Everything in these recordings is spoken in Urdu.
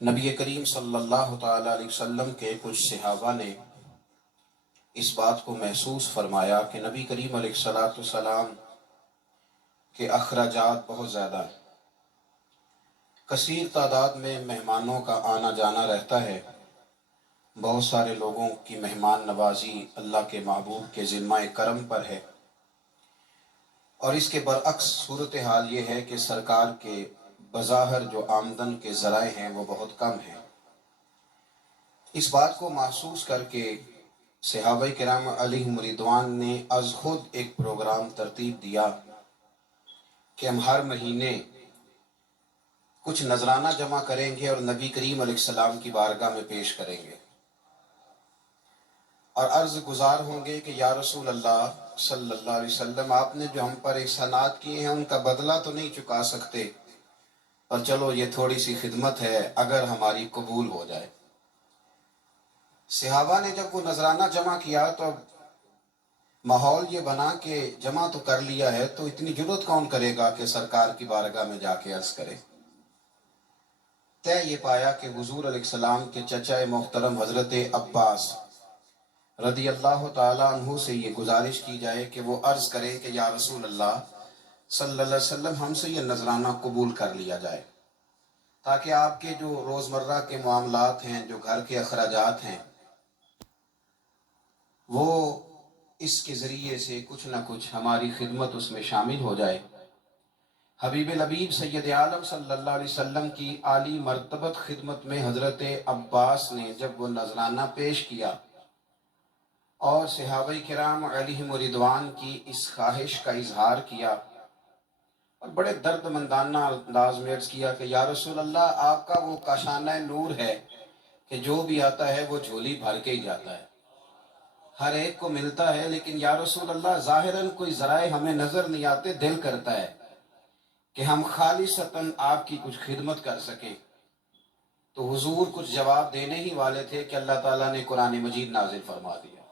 نبی کریم صلی اللہ تعالیٰ علیہ وسلم کے کچھ صحابہ نے اس بات کو محسوس فرمایا کہ نبی کریم علیہ السلام کے اخراجات بہت زیادہ ہیں، کثیر تعداد میں مہمانوں کا آنا جانا رہتا ہے، بہت سارے لوگوں کی مہمان نوازی اللہ کے محبوب کے ذمہ کرم پر ہے، اور اس کے برعکس صورتحال یہ ہے کہ سرکار کے بظاہر جو آمدن کے ذرائع ہیں وہ بہت کم ہیں۔ اس بات کو محسوس کر کے صحابہ کرام علیہم رضوان نے از خود ایک پروگرام ترتیب دیا کہ ہم ہر مہینے کچھ نذرانہ جمع کریں گے اور نبی کریم علیہ السلام کی بارگاہ میں پیش کریں گے، اور عرض گزار ہوں گے کہ یا رسول اللہ صلی اللہ علیہ وسلم، آپ نے جو ہم پر احسانات کیے ہیں ان کا بدلہ تو نہیں چکا سکتے، اور چلو یہ تھوڑی سی خدمت ہے اگر ہماری قبول ہو جائے۔ صحابہ نے جب وہ نذرانہ جمع کیا تو اب ماحول یہ بنا کہ جمع تو کر لیا ہے تو اتنی جرت کون کرے گا کہ سرکار کی بارگاہ میں جا کے عرض کرے۔ طے یہ پایا کہ حضور علیہ السلام کے چچا محترم حضرت عباس رضی اللہ تعالیٰ عنہ سے یہ گزارش کی جائے کہ وہ عرض کریں کہ یا رسول اللہ صلی اللہ علیہ وسلم، ہم سے یہ نذرانہ قبول کر لیا جائے، تاکہ آپ کے جو روزمرہ کے معاملات ہیں، جو گھر کے اخراجات ہیں، وہ اس کے ذریعے سے کچھ نہ کچھ ہماری خدمت اس میں شامل ہو جائے۔ حبیب لبیب سید عالم صلی اللہ علیہ وسلم کی عالی مرتبت خدمت میں حضرت عباس نے جب وہ نذرانہ پیش کیا اور صحابہ کرام علیہم رضوان کی اس خواہش کا اظہار کیا اور بڑے درد مندانہ انداز میں عرض کیا کہ یا رسول اللہ، آپ کا وہ کاشانہ نور ہے کہ جو بھی آتا ہے وہ جھولی بھر کے ہی جاتا ہے، ہر ایک کو ملتا ہے، لیکن یا رسول اللہ ظاہراً کوئی ذرائع ہمیں نظر نہیں آتے، دل کرتا ہے کہ ہم خالصتاً آپ کی کچھ خدمت کر سکیں۔ تو حضور کچھ جواب دینے ہی والے تھے کہ اللہ تعالیٰ نے قرآن مجید نازل فرما دیا۔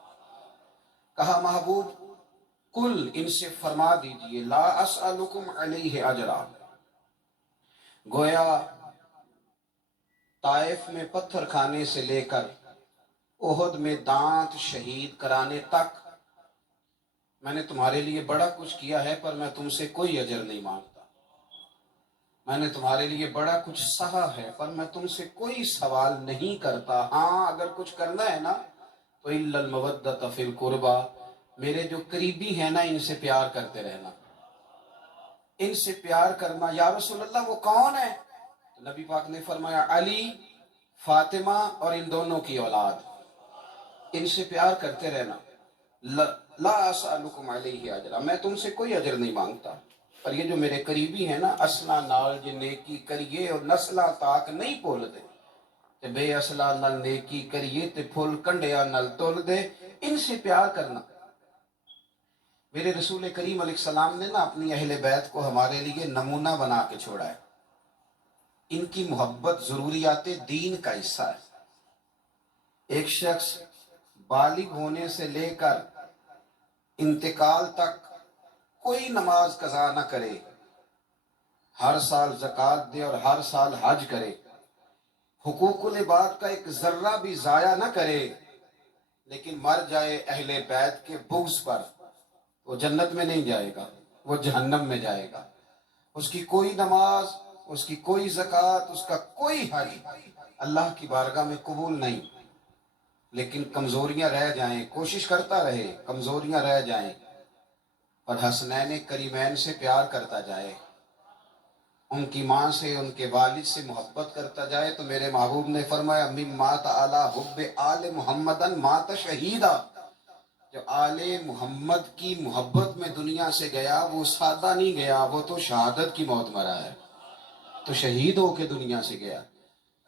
کہا محبوب کل ان سے فرما دیجئے لا اسألکم علیہ اجرا، گویا طائف میں پتھر کھانے سے لے کر احد میں دانت شہید کرانے تک میں نے تمہارے لیے بڑا کچھ کیا ہے، پر میں تم سے کوئی اجر نہیں مانگتا۔ میں نے تمہارے لیے بڑا کچھ سہا ہے، پر میں تم سے کوئی سوال نہیں کرتا۔ ہاں اگر کچھ کرنا ہے نا تو الا المودۃ فی القربى، میرے جو قریبی ہیں نا ان سے پیار کرتے رہنا، ان سے پیار کرنا۔ یا رسول اللہ وہ کون ہے؟ نبی پاک نے فرمایا علی، فاطمہ اور ان دونوں کی اولاد، ان سے پیار کرتے رہنا۔ لا اسألکم علیہ اجرا، میں تم سے کوئی اجر نہیں مانگتا، پر یہ جو میرے قریبی ہیں نا، اسنا نال جے نیکی کریے اور نسلہ تاک نہیں پول دے، تے بے اصلہ نال نیکی کریے تے پھول کنڈیا نال تول دے، ان سے پیار کرنا۔ میرے رسول کریم علیہ السلام نے نا اپنی اہل بیت کو ہمارے لیے نمونہ بنا کے چھوڑا ہے۔ ان کی محبت ضروریات دین کا حصہ ہے۔ ایک شخص بالغ ہونے سے لے کر انتقال تک کوئی نماز قضا نہ کرے، ہر سال زکوٰۃ دے اور ہر سال حج کرے، حقوق العباد کا ایک ذرہ بھی ضائع نہ کرے، لیکن مر جائے اہل بیت کے بغض پر، وہ جنت میں نہیں جائے گا، وہ جہنم میں جائے گا۔ اس کی کوئی نماز، اس کی کوئی زکوٰۃ، اس کا کوئی حج اللہ کی بارگاہ میں قبول نہیں، لیکن کمزوریاں رہ جائیں، کوشش کرتا رہے، کمزوریاں رہ جائیں، اور حسنین کریمین سے پیار کرتا جائے، ان کی ماں سے، ان کے والد سے محبت کرتا جائے، تو میرے محبوب نے فرمایا من مات علی حب آل محمدن مات شہیدا، جو آل محمد کی محبت میں دنیا سے گیا وہ سادہ نہیں گیا، وہ تو شہادت کی موت مرا ہے، تو شہید ہو کے دنیا سے گیا۔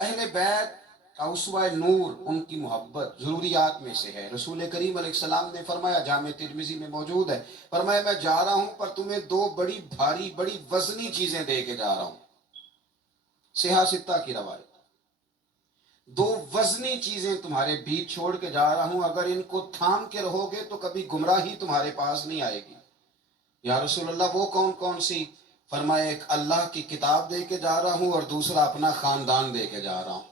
اہل بیت کا اسوہ نور ان کی محبت ضروریات میں سے ہے۔ رسول کریم علیہ السلام نے فرمایا، جامع ترمذی میں موجود ہے، فرمایا میں جا رہا ہوں پر تمہیں دو بڑی بھاری بڑی وزنی چیزیں دے کے جا رہا ہوں، صحیح ستہ کی روایت، دو وزنی چیزیں تمہارے بیچ چھوڑ کے جا رہا ہوں، اگر ان کو تھام کے رہو گے تو کبھی گمراہی تمہارے پاس نہیں آئے گی۔ یا رسول اللہ وہ کون کون سی؟ فرمایا ایک اللہ کی کتاب دے کے جا رہا ہوں اور دوسرا اپنا خاندان دے کے جا رہا ہوں.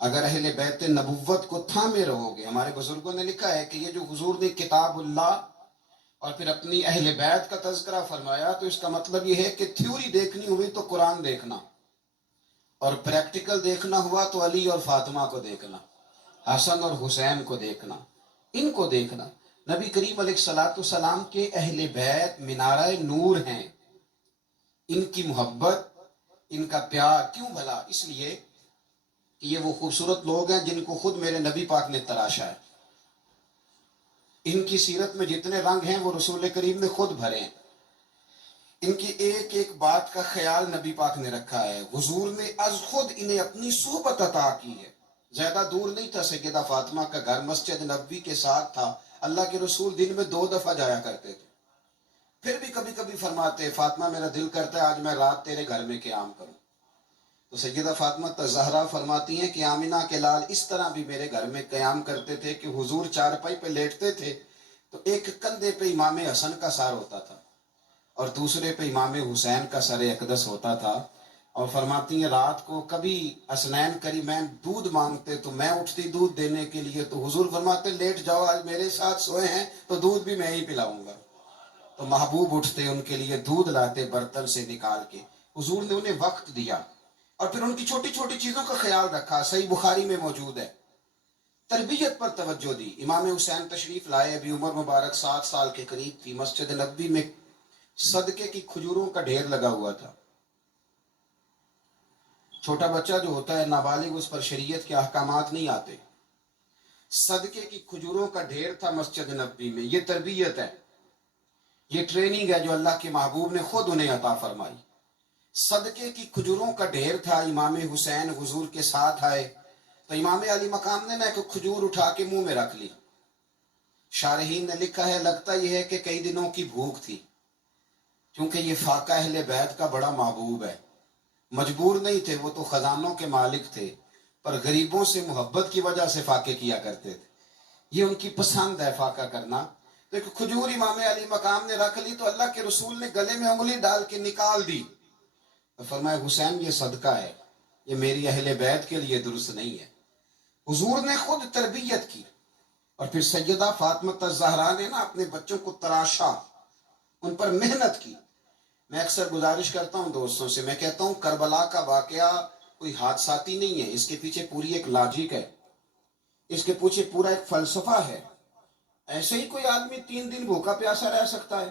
اگر اہل بیت نبوت کو تھامے رہو گے، ہمارے بزرگوں نے لکھا ہے کہ یہ جو حضور نے کتاب اللہ اور پھر اپنی اہل بیت کا تذکرہ فرمایا، تو اس کا مطلب یہ ہے کہ تھیوری دیکھنی ہوئی تو قرآن دیکھنا، اور پریکٹیکل دیکھنا ہوا تو علی اور فاطمہ کو دیکھنا، حسن اور حسین کو دیکھنا، ان کو دیکھنا. نبی کریم علیہ الصلوۃ والسلام کے اہل بیت منارہ نور ہیں. ان کی محبت، ان کا پیار کیوں بھلا؟ اس لیے کہ یہ وہ خوبصورت لوگ ہیں جن کو خود میرے نبی پاک نے تراشا ہے. ان کی سیرت میں جتنے رنگ ہیں وہ رسول کریم نے خود بھرے ہیں. ان کی ایک ایک بات کا خیال نبی پاک نے رکھا ہے. حضور نے از خود انہیں اپنی صحبت عطا کی ہے. زیادہ دور نہیں تھا سیدہ فاطمہ کا گھر، مسجد نبوی کے ساتھ تھا. اللہ کے رسول دن میں 2 دفعہ جایا کرتے تھے. پھر بھی کبھی کبھی فرماتے فاطمہ میرا دل کرتا ہے آج میں رات تیرے گھر میں قیام کروں. تو سیدہ فاطمہ الزہرا فرماتی ہیں کہ آمنہ کے لال اس طرح بھی میرے گھر میں قیام کرتے تھے کہ حضور چارپائی پہ لیٹتے تھے تو ایک کندھے پہ امام حسن کا سار ہوتا تھا اور دوسرے پہ امام حسین کا سر اقدس ہوتا تھا. اور فرماتی ہیں رات کو کبھی حسنین کریمین دودھ مانگتے تو میں اٹھتی دودھ دینے کے لیے، تو حضور فرماتے لیٹ جاؤ آج میرے ساتھ سوئے ہیں تو دودھ بھی میں ہی پلاؤں گا. تو محبوب اٹھتے ان کے لیے دودھ لاتے برتن سے نکال کے. حضور نے انہیں وقت دیا اور پھر ان کی چھوٹی چھوٹی چیزوں کا خیال رکھا. صحیح بخاری میں موجود ہے. تربیت پر توجہ دی. امام حسین تشریف لائے، ابھی عمر مبارک 7 سال کے قریب تھی. مسجد نبوی میں صدقے کی کھجوروں کا ڈھیر لگا ہوا تھا. چھوٹا بچہ جو ہوتا ہے نابالغ، اس پر شریعت کے احکامات نہیں آتے. صدقے کی کھجوروں کا ڈھیر تھا مسجد نبوی میں. یہ تربیت ہے، یہ ٹریننگ ہے جو اللہ کے محبوب نے خود انہیں عطا فرمائی. صدقے کی کھجوروں کا ڈھیر تھا. امام حسین حضور کے ساتھ آئے تو امام علی مقام نے ایک کھجور اٹھا کے منہ میں رکھ لی. شارحین نے لکھا ہے لگتا یہ ہے کہ کئی دنوں کی بھوک تھی، کیونکہ یہ فاقہ اہل بیت کا بڑا محبوب ہے. مجبور نہیں تھے، وہ تو خزانوں کے مالک تھے، پر غریبوں سے محبت کی وجہ سے فاقے کیا کرتے تھے. یہ ان کی پسند ہے فاقہ کرنا. تو ایک کھجور امام علی مقام نے رکھ لی تو اللہ کے رسول نے گلے میں انگلی ڈال کے نکال دی. تو فرمایا حسین یہ صدقہ ہے، یہ میری اہل بیت کے لیے درست نہیں ہے. حضور نے خود تربیت کی. اور پھر سیدہ فاطمہ الزہرا نے اپنے بچوں کو تراشا، ان پر محنت کی. میں اکثر گزارش کرتا ہوں دوستوں سے، میں کہتا ہوں کربلا کا واقعہ کوئی حادثاتی نہیں ہے، اس کے پیچھے پوری ایک لاجک ہے، اس کے پیچھے پورا ایک فلسفہ ہے. ایسے ہی کوئی آدمی 3 دن بھوکا پیاسا رہ سکتا ہے؟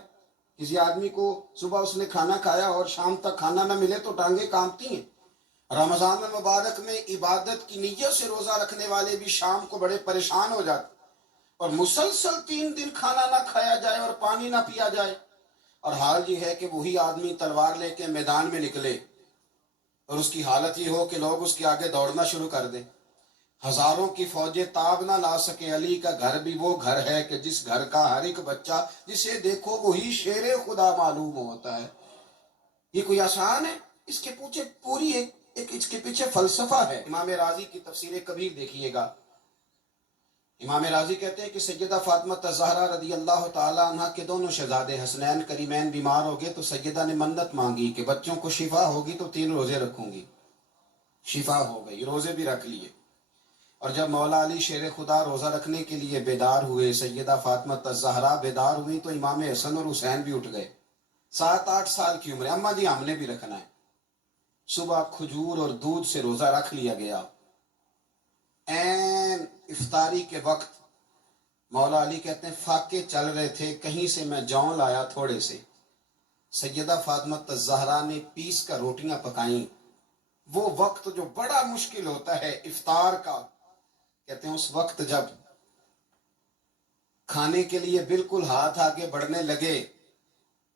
کسی آدمی کو صبح اس نے کھانا کھایا اور شام تک کھانا نہ ملے تو ٹانگیں کانپتی ہیں. رمضان المبارک میں عبادت کی نیت سے روزہ رکھنے والے بھی شام کو بڑے پریشان ہو جاتے، اور مسلسل 3 دن کھانا نہ کھایا جائے اور پانی نہ پیا جائے. اور حال یہ ہے کہ وہی آدمی تلوار لے کے میدان میں نکلے اور اس کی حالت یہ ہو کہ لوگ اس کے آگے دوڑنا شروع کر دیں. ہزاروں کی فوجیں تاب نہ لا سکے. علی کا گھر بھی وہ گھر ہے کہ جس گھر کا ہر ایک بچہ جسے دیکھو وہی شیر خدا معلوم ہوتا ہے. یہ کوئی آسان ہے؟ اس کے پیچھے پوری ایک اس کے پیچھے فلسفہ ہے. امام راضی کی تفسیر کبیر دیکھیے گا. امام راضی کہتے ہیں کہ سیدہ فاطمہ الزہرا رضی اللہ تعالی عنہ کے دونوں شہزادے حسنین کریمین بیمار ہو گئے تو سیدہ نے منت مانگی کہ بچوں کو شفا ہوگی تو 3 روزے رکھوں گی. شفا ہو گئی، روزے بھی رکھ لیے. اور جب مولا علی شیر خدا روزہ رکھنے کے لیے بیدار ہوئے، سیدہ فاطمہ الزہرا بیدار ہوئی تو امام حسن اور حسین بھی اٹھ گئے. 7-8 سال کی عمر. اماں جی ہم نے بھی رکھنا ہے. صبح کھجور اور دودھ سے روزہ رکھ لیا گیا. این افطاری کے وقت مولا علی کہتے ہیں فاقے چل رہے تھے، کہیں سے میں جون لایا تھوڑے سے. سیدہ فاطمہ الزہرا نے پیس کر روٹیاں پکائیں. وہ وقت جو بڑا مشکل ہوتا ہے افطار کا، کہتے ہیں اس وقت جب کھانے کے لیے بالکل ہاتھ آگے بڑھنے لگے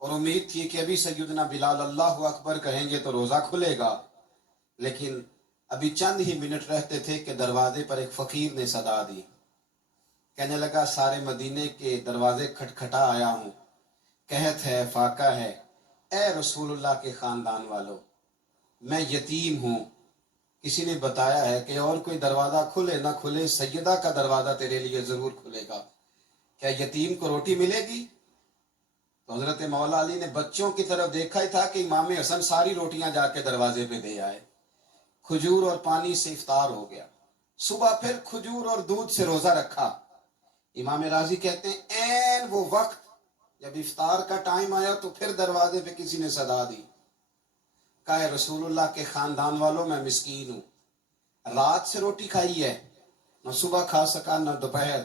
اور امید تھی کہ ابھی سیدنا بلال اللہ اکبر کہیں گے تو روزہ کھلے گا، لیکن ابھی چند ہی منٹ رہتے تھے کہ دروازے پر ایک فقیر نے صدا دی. کہنے لگا سارے مدینے کے دروازے کھٹکھٹا آیا ہوں، قحط ہے، فاقہ ہے. اے رسول اللہ کے خاندان والو، میں یتیم ہوں. کسی نے بتایا ہے کہ اور کوئی دروازہ کھلے نہ کھلے سیدہ کا دروازہ تیرے لیے ضرور کھلے گا. کیا یتیم کو روٹی ملے گی؟ تو حضرت مولا علی نے بچوں کی طرف دیکھا ہی تھا کہ امام حسن ساری روٹیاں جا کے دروازے پہ دے آئے، کھجور اور پانی سے افطار ہو گیا، صبح پھر کھجور اور دودھ سے روزہ رکھا۔ امام راضی کہتے ہیں این وہ وقت جب افطار کا ٹائم آیا تو پھر دروازے پہ کسی نے صدا دی، کہا اے رسول اللہ کے خاندان والوں، میں مسکین ہوں، رات سے روٹی کھائی ہے، نہ صبح کھا سکا نہ دوپہر،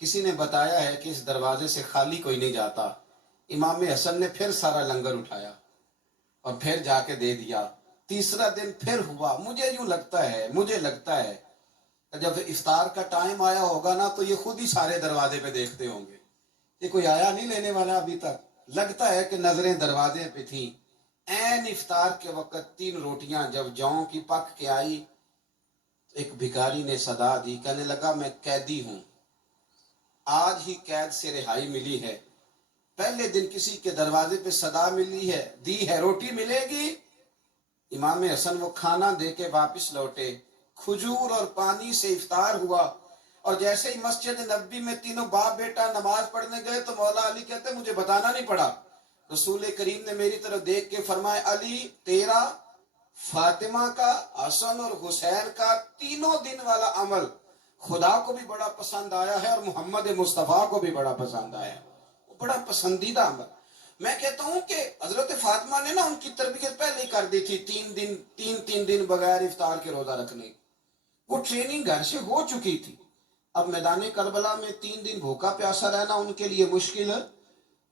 کسی نے بتایا ہے کہ اس دروازے سے خالی کوئی نہیں جاتا۔ امام حسن نے پھر سارا لنگر اٹھایا اور پھر جا کے دے دیا۔ تیسرا دن پھر ہوا، مجھے لگتا ہے جب افطار کا ٹائم آیا ہوگا نا تو یہ خود ہی سارے دروازے پہ دیکھتے ہوں گے، یہ کوئی آیا نہیں لینے والا ابھی تک، لگتا ہے کہ نظریں دروازے پہ تھیں۔ این افطار کے وقت 3 روٹیاں جب جاؤں کی پک کے آئی، ایک بھکاری نے صدا دی، کہنے لگا میں قیدی ہوں، آج ہی قید سے رہائی ملی ہے، پہلے دن کسی کے دروازے پہ صدا ملی ہے، دی ہے روٹی ملے گی۔ امام حسن وہ کھانا دے کے واپس لوٹے، کھجور اور پانی سے افطار ہوا، اور جیسے ہی مسجد نبوی میں تینوں باپ بیٹا نماز پڑھنے گئے تو مولا علی کہتے مجھے بتانا نہیں پڑا، رسول کریم نے میری طرف دیکھ کے فرمایا علی تیرا، فاطمہ کا، حسن اور حسین کا 3 دن والا عمل خدا کو بھی بڑا پسند آیا ہے اور محمد مصطفیٰ کو بھی بڑا پسند آیا ہے، وہ بڑا پسندیدہ عمل۔ میں کہتا ہوں کہ حضرت فاطمہ نے نا ان کی تربیت پہلے ہی کر دی تھی، 3 دن بغیر افطار کے روزہ رکھنے کی، وہ ٹریننگ گھر سے ہو چکی تھی۔ اب میدان کربلا میں 3 دن بھوکا پیاسا رہنا ان کے لیے مشکل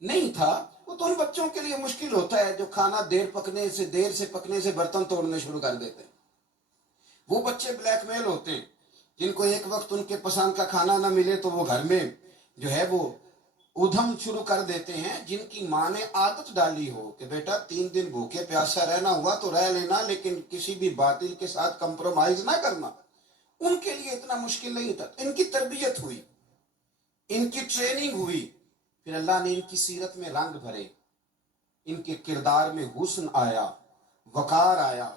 نہیں تھا، وہ تو ان بچوں کے لیے مشکل ہوتا ہے جو کھانا دیر سے پکنے سے برتن توڑنے شروع کر دیتے ہیں۔ وہ بچے بلیک میل ہوتے ہیں جن کو ایک وقت ان کے پسند کا کھانا نہ ملے تو وہ گھر میں جو ہے وہ ادھم شروع کر دیتے ہیں، جن کی ماں نے عادت ڈالی ہو کہ بیٹا 3 دن بھوکے پیاسا رہنا ہوا تو رہ لینا، لیکن کسی بھی باطل کے ساتھ کمپرومائز نہ کرنا، ان کے لیے اتنا مشکل نہیں تھا۔ ان کی تربیت ہوئی، ان کی ٹریننگ ہوئی، پھر اللہ نے ان کی سیرت میں رنگ بھرے، ان کے کردار میں حسن آیا، وقار آیا۔